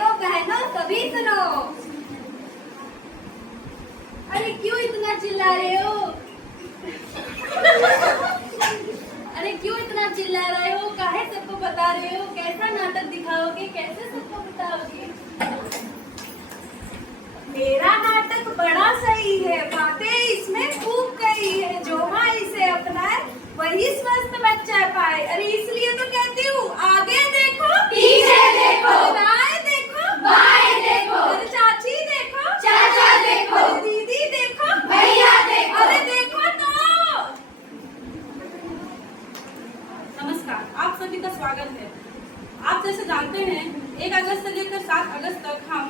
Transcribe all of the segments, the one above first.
भाइयों बहनों सभी सुनो। अरे क्यों इतना चिल्ला रहे हो? अरे क्यों इतना चिल्ला रहे हो? काहे सबको बता रहे हो? कैसा नाटक दिखाओगे? कैसे सबको बताओगे? मेरा नाटक बड़ा सही है, बातें इसमें खूब कही है। जो माँ इसे अपनाए वही स्वस्थ बच्चा पाए। अरे इसलिए तो कहती हूँ, आगे देखो, पीछे देखो, दाएं देखो, बाएं देखो, अरे चाची देखो, चाचा देखो, अरे दीदी देखो, भैया देखो। अरे देखो तो। नमस्कार, आप सभी का स्वागत है। आप जैसे जानते हैं 1 अगस्त से लेकर 7 अगस्त तक हम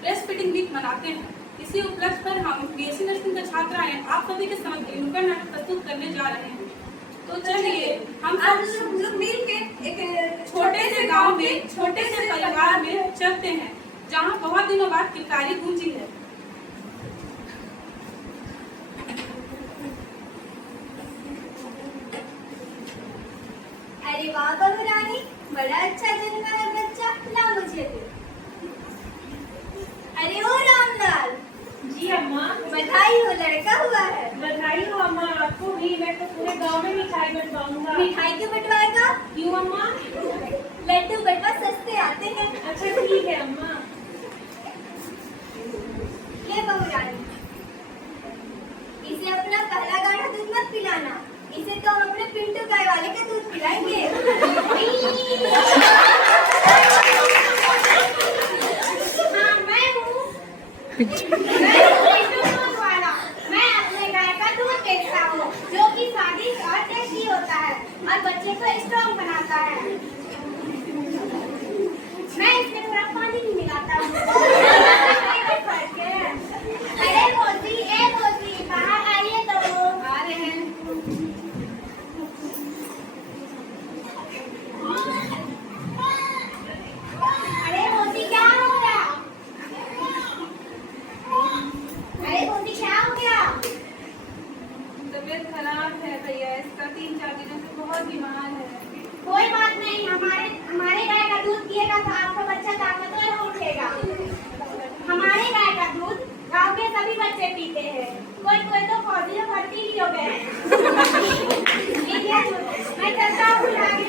ब्रेस्ट फीडिंग वीक मनाते हैं। इसी उपलक्ष्य पर हम बीएससी नर्सिंग के छात्राएं आप सभी के समक्ष नुक्कड़ नाटक प्रस्तुत करने जा रहे हैं। तो चलिए हम आज हम लोग मिल के एक छोटे से गांव में छोटे से परिवार में चलते हैं, जहां बहुत दिनों बाद किलकारी गूंजी है। अरे वाह बहू रानी, बड़ा अच्छा जन्मा है बच्चा, ला मुझे दे। अरे ओ रामलाल, जी अम्मा, बधाई हो, लड़का हुआ है। बधाई हो अम्मा आपको भी। मैं तो पूरे गांव में मिठाई बंटवाऊंगा। मिठाई क्यों बंटवाएगा? क्यों अम्मा? लड्डू बंटवा सस्ते आते हैं। अच्छा ठीक है अम्मा। ले बहू रानी, इसे अपना पहला गाढ़ा दूध मत पिलाना, इसे तो हम अपने पिंटू गाय वाले का दूध पिलाएंगे। हाँ, मैं हूँ पिंटू दूध वाला। मैं अपने गाय का दूध बेचता हूँ, जो कि स्वादिष्ट और टेस्टी होता है और बच्चे को स्ट्रॉन्ग बनाता है। मैं इसमें थोड़ा पानी भी मिलाता हूँ। अरे मोदी, बाहर आइए तो। आ रहे हैं। अरे मोदी क्या हो गया? अरे मोदी क्या हो गया? तबीयत खराब है भैया, इसका 3-4 दिनों से बहुत बीमार है। कोई बात नहीं, हमारे गाय का दूध पिएगा तो आपका बच्चा ताकतवर हो उठेगा। हमारे गाय का दूध गांव के सभी बच्चे पीते हैं। कोई तो फौजी में भर्ती भी हो गए हैं। मैं चलता हूँ आगे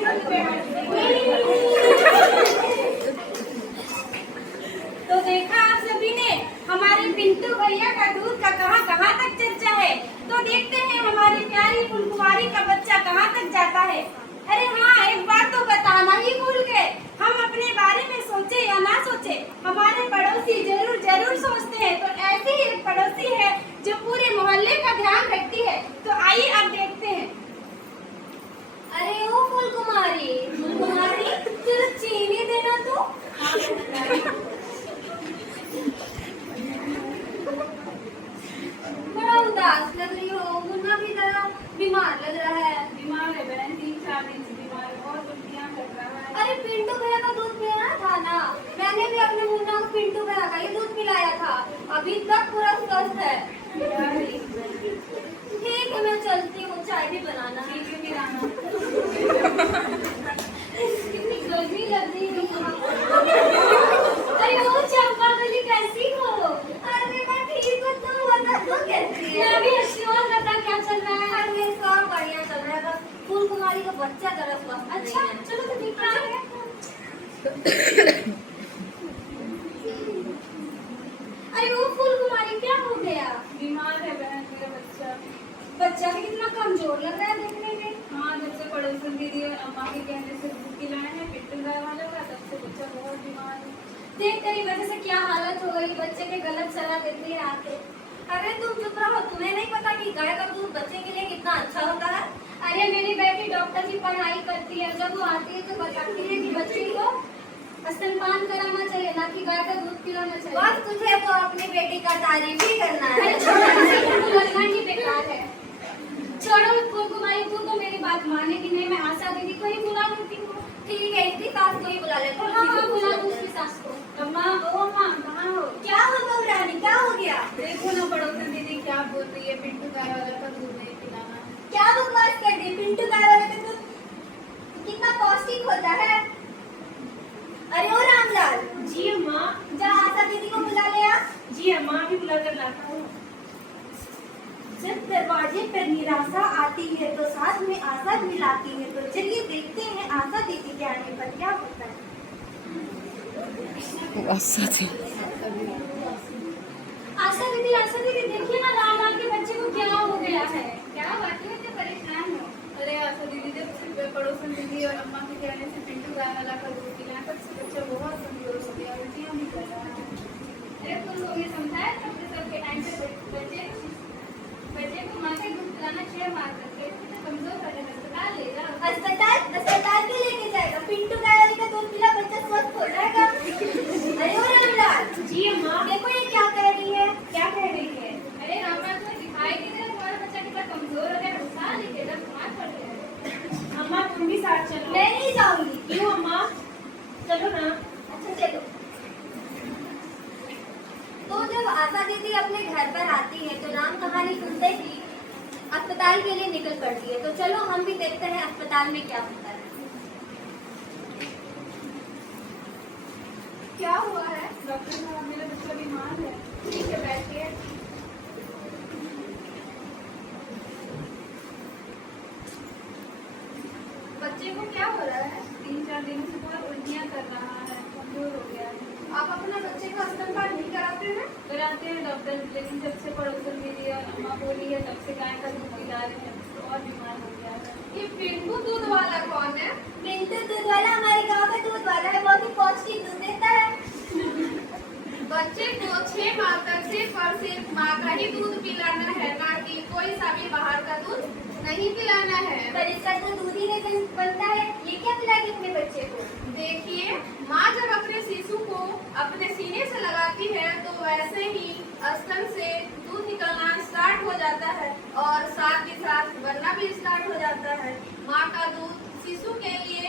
तो देखा आप सभी ने हमारे पिंटू भैया का दूध का कहाँ तक चर्चा है। तो देखते हैं हमारी प्यारी फुलकुमारी का बच्चा कहाँ तक जाता है। अरे हाँ, एक बात तो बताना ही भूल गए, हम अपने बारे में सोचे या ना सोचे, हमारे पड़ोसी जरूर सोचते हैं। तो ऐसी ही एक पड़ोसी है जो पूरे मोहल्ले का ध्यान रखती है। तो आइए अब देखते हैं। अरे ओ फूलकुमारी, जरा चीनी देना तो। बड़ा उदास लग रही हो, मुन्ना भी जरा बीमार लग रहा है। बीमार है बहन, 3-4 दिन से बीमार है, बहुत उल्टियाँ कर रहा है। अरे पिंटू भैया का दूध पिलाना था ना, मैंने भी अपने मुन्ना को पिंटू भैया का ही दूध पिलाया था, अभी तक पूरा स्वस्थ है। ठीक है, मैं चलती हूँ, चाय भी बनाना है। ठीक है, फिर आना। कितनी गर्मी लग रही है यहाँ। अरे वो चंपा गली कैसी हो? अरे मैं ठीक हूँ, तुम बता तू कैसी है? मैं भी अच्छी हूँ, बता क्या चल रहा है? अरे सब बढ़िया चल रहा है, बस फूलकुमारी का बच्चा जरा स्वस्थ नहीं है। अच्छा, चलो तो देखते हैं। अरे वो फूलकुमारी क्या हो गया? बीमार है बहन मेरा बच्चा। बच्चा भी कितना कमजोर लग रहा है देखने में। हाँ, जब से पड़ोसन दीदी और अम्मा के कहने से दूध पिलाए हैं पिंटू गाय वाले का, तब से बच्चा बहुत बीमार है। देख तेरी वजह से क्या हालत हो गई, बच्चे के गलत सलाह देते हैं आके। अरे तुम चुप रहो, तुम्हें नहीं पता कि गाय का दूध बच्चे के लिए कितना अच्छा होता है? अरे मेरी बेटी डॉक्टर की पढ़ाई करती है, जब वो आती है तो बताती है कि बच्चे को स्तनपान कराना चाहिए, ना कि गाय का दूध पिलाना चाहिए। बस तुझे तो अपनी बेटी का तारीफ ही करना है। करना ही बेकार है। छोड़ो फूलकुमारी, तू तो मेरी बात मानेगी नहीं। मैं आशा दीदी को ही बुला लेती हूँ। ठीक है, इसकी सास को ही बुला लेती हूँ। हाँ, बुला दो उसकी सास को। अम्मा, ओ अम्मा, कहाँ हो? क्या हो बहू रानी, क्या हो गया? देखो ना पड़ोसन दीदी क्या बोल रही है, पिंटू गाय वाला का दूध नहीं पिलाना। क्या बकवास कर दी? पिंटू गाय वाले का दूध कितना पौष्टिक होता है। अरे ओ रामलाल, जी अम्मा। जब दरवाजे पर निराशा आती है तो साथ में आशा मिलाती है। तो चलिए देखते हैं आशा दीदी के आने पर क्या होता है। आशा दीदी देखिए ना, राम के बच्चे को क्या हो गया है? क्या बात है, परेशान हो? अरे आशा दीदी, जब से पड़ोसन दीदी और अम्मा के कहने से पिंटू गाना लाकर दूध पिलाया, तब से बच्चा बहुत कमजोर हो गया, उल्टियाँ भी कर रहा है। अरे तुम लोग ये समझाया सबके सबके टाइम पे बच्चे को माँ का दूध पिलाना चाहिए, मार करके तो कमजोर कर देगा। अस्पताल ले जाओ। अस्पताल के लेके जाएगा। पिंटू गाय का दूध पिला बच्चा स्वस्थ हो जाएगा। अरे ओ रामलाल जी अम्मा, देखो ये क्या कह रही है। क्या कह रही है? अरे रामलाल तुम्हें दिखाई नहीं दे रहा तुम्हारा बच्चा कितना कमजोर हो गया, उठा लेके जब बीमार पड़ गया। अम्मा तुम भी साथ चलो। मैं नहीं जाऊंगी। क्यों अम्मा? चलो ना। अच्छा चलो। तो जब आशा दीदी अपने घर पर आती है तो राम कहानी सुनते ही अस्पताल के लिए निकल पड़ती है। तो चलो हम भी देखते हैं अस्पताल में क्या होता है। क्या हुआ है डॉक्टर साहब? मेरा बच्चा बीमार है। ठीक है, बैठिए। बच्चे को क्या हो रहा है? 3-4 दिनों से बहुत उल्टियाँ कर रहा है, कमजोर हो गया है। आप अपने बच्चे का स्तनपान नहीं कराते हैं? कराते हैं डॉक्टर, लेकिन जब से पड़ोसन दीदी और अम्मा बोली है तब से गाय का दूध पिला रहे हैं, तो और बीमार हो गया है। ये पिंटू दूध वाला कौन है? पिंटू दूध वाला हमारे गांव का दूध वाला है, बहुत ही पौष्टिक दूध देता है। बच्चे को 6 माह तक सिर्फ माँ का ही दूध पिलाना है, ना कि कोई सा भी बाहर का दूध नहीं पिलाना है। पर इसका तो दूध ही नहीं बनता है, ये क्या पिलाएगी अपने बच्चे को? देखिए, माँ जब अपने शिशु को अपने सीने से लगाती है तो वैसे ही स्तन से दूध निकलना स्टार्ट हो जाता है और साथ ही साथ बनना भी स्टार्ट हो जाता है। माँ का दूध शिशु के लिए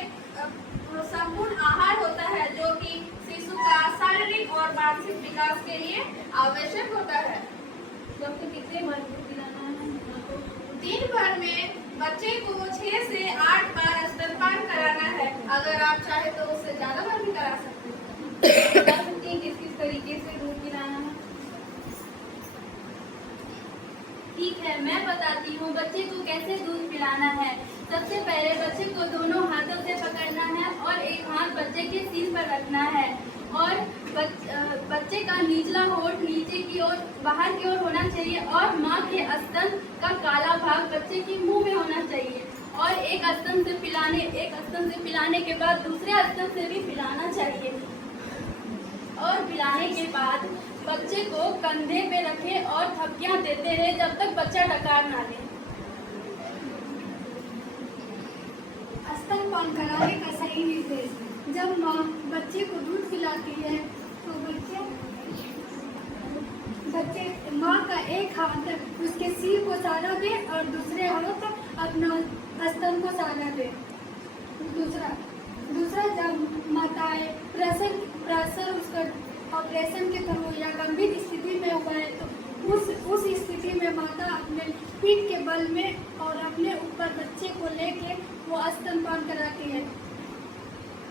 संपूर्ण आहार होता है, जो कि शिशु का शारीरिक और मानसिक विकास के लिए आवश्यक होता है। डॉक्टर कितने बार दूध पिलाना है? दिन भर में बच्चे को 6 से 8 बार स्तनपान कराना है। अगर आप चाहे तो उससे ज्यादा बार भी करा सकते हैं। बता सकती हैं किस किस तरीके से दूध पिलाना है? ठीक है, मैं बताती हूँ बच्चे को कैसे दूध पिलाना है। सबसे पहले बच्चे को दोनों हाथों से पकड़ना है और एक हाथ बच्चे के सीन पर रखना है और बच्चे का निचला होंठ नीचे की ओर बाहर की ओर होना चाहिए और माँ के स्तन का काला भाग बच्चे के मुंह में होना चाहिए और एक स्तन से पिलाने के बाद दूसरे स्तन से भी पिलाना चाहिए और पिलाने के बाद बच्चे को कंधे पे रखें और थपकियां देते रहे जब तक बच्चा डकार ना ले। स्तनपान कराने का सही निर्देश। जब माँ बच्चे को दूध पिलाती है तो माँ का एक हाथ उसके सिर को सहारा दे और दूसरे हाथ अपना स्तन को सहारा दे। दूसरा जब माताएं प्रसव उसका ऑपरेशन के थ्रू या गंभीर स्थिति में हुआ है तो उस स्थिति में माता अपने पीठ के बल में और अपने ऊपर बच्चे को लेके वो स्तनपान कराती है।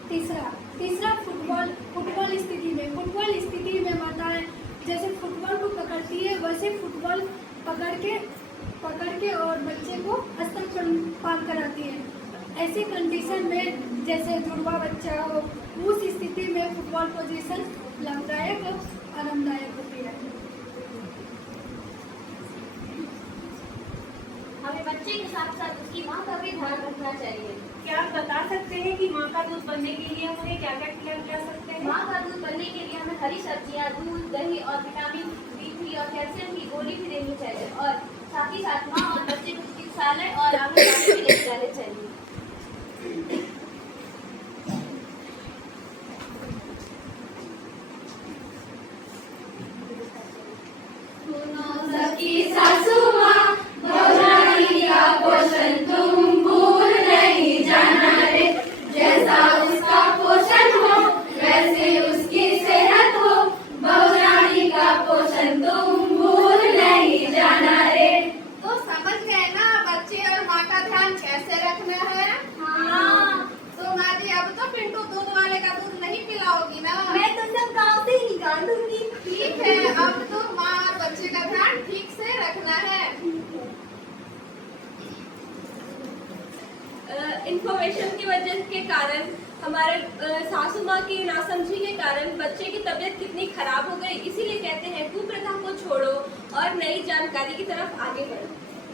तीसरा फुटबॉल स्थिति में माताएं जैसे फुटबॉल को पकड़ती है वैसे फुटबॉल पकड़ के और बच्चे को स्तनपान कराती है। ऐसे कंडीशन में जैसे जुड़वा बच्चा हो उस स्थिति में फुटबॉल पोजीशन लाभदायक और आरामदायक होती है। हमें बच्चे के साथ साथ उसकी माँ का भी ध्यान रखना चाहिए। क्या आप बता सकते हैं कि माँ का दूध बनने के लिए उन्हें क्या क्या किया जा सकते हैं? माँ का दूध बनने के लिए हमें हरी सब्जियाँ, दूध, दही और विटामिन D3 और कैल्शियम की गोली भी देनी चाहिए और साथ ही साथ माँ और बच्चे को सैलेड और आंगनबाड़ी भी लेके जाने चाहिए। सासू माँ बहुरानी का पोषण तुम भूल नहीं जाना रे। जैसा उसका पोषण हो वैसे उसकी सेहत हो। बहुरानी का पोषण तुम भूल नहीं जाना रे। तो समझ गए ना बच्चे और माँ का ध्यान कैसे रखना है? हाँ, तो माँ जी अब तो पिंटू दूध वाले का दूध नहीं पिलाओगी ना? मैं तो सब गाँव से ही निकाल दूंगी। ठीक है, अब तो माँ और बच्चे का ध्यान ठीक से रखना है। इंफॉर्मेशन की वजह के कारण, हमारे सासू माँ की नासमझी के कारण बच्चे की तबीयत कितनी खराब हो गई। इसीलिए कहते हैं कुप्रथा को छोड़ो और नई जानकारी की तरफ आगे बढ़ो।